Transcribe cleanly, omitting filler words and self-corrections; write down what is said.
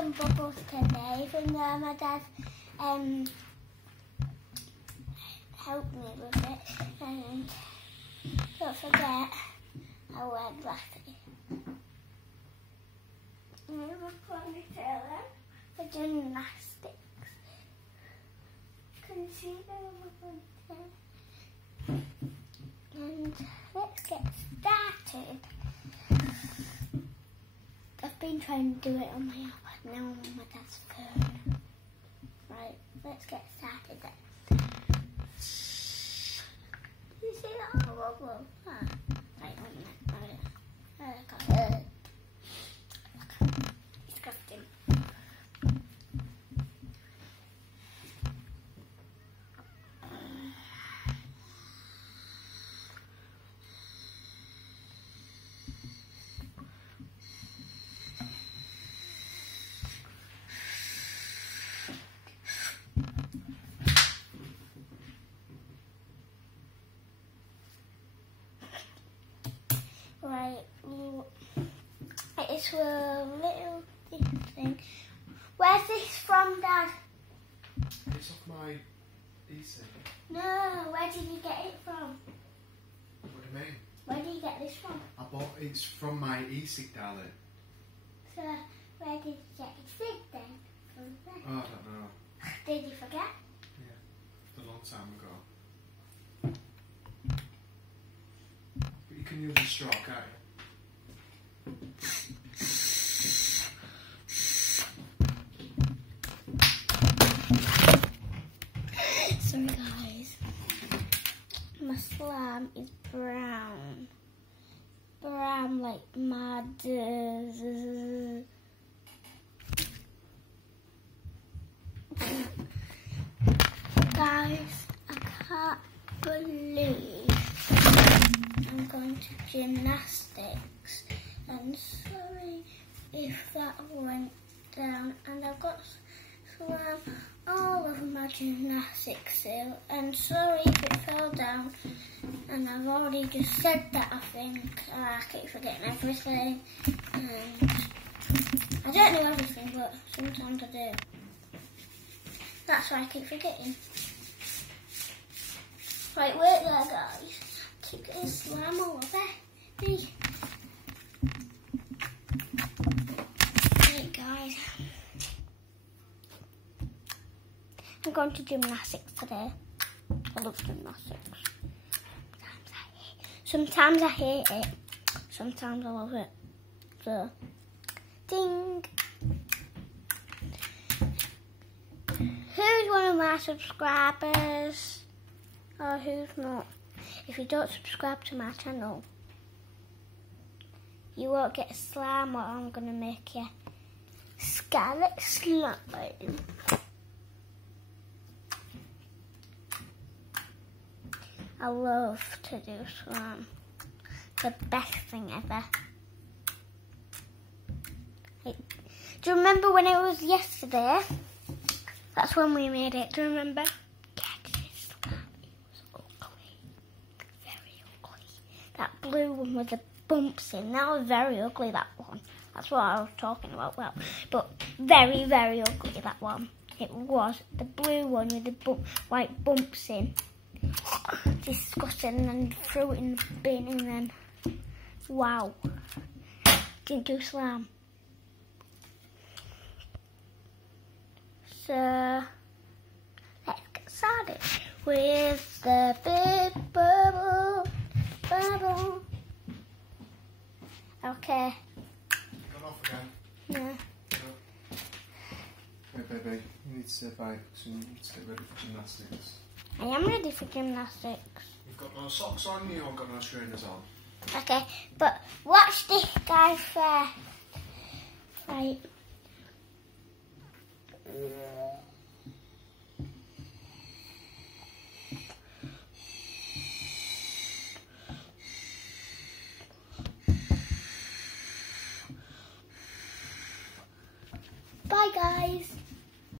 some bubbles today, even though my dad helped me with it. And don't forget, I wear glasses. And I have a ponytail for gymnastics. Can you see that on my ponytail? And let's get started. I've been trying to do it on my iPad, now I'm on my dad's phone. Right, let's get started then. Do you see that? Whoa. Right, one minute. I got it. Disgusting. Right, it's a little thing. Where's this from, Dad? It's off my e-cig. No, where did you get it from? What do you mean? Where did you get this from? It's from my e-cig, darling. So, where did you get your cig then? From there? Oh, I don't know. Did you forget? Yeah, a long time ago. But you can use a straw, can't you? Sorry guys, my slime is brown. Brown like mad. Guys, I can't believe I'm going to gymnastics. And sorry if that went down. And I've got slime all over my gymnastics suit. And sorry if it fell down. And I've already just said that, I think. I keep forgetting everything. And I don't know everything, but sometimes I do. That's why I keep forgetting. Right, wait there, guys. Keep getting slime all over me. Right, guys. I'm going to gymnastics today. I love gymnastics. Sometimes I hate it. Sometimes I love it. So, ding. Who's one of my subscribers? Or who's not? If you don't subscribe to my channel, you won't get a slime, or I'm going to make you scarlet slime. I love to do slime. The best thing ever. Do you remember when it was yesterday? That's when we made it. Do you remember? Yeah, this slime. It was ugly. Very ugly. That blue one with the bumps in. That was very ugly, that one. That's what I was talking about. Well, but very, very ugly, that one. It was. The blue one with the white bumps in. Disgusting, and threw it in the bin, and then wow, didn't do slime. So let's get started with the big bubble. Okay. Gone off again. Yeah. Hey baby, you need to buy some to get ready for gymnastics. I am ready for gymnastics. You've got no socks on, you haven't got no trainers on. Okay, but watch this guy first. Right.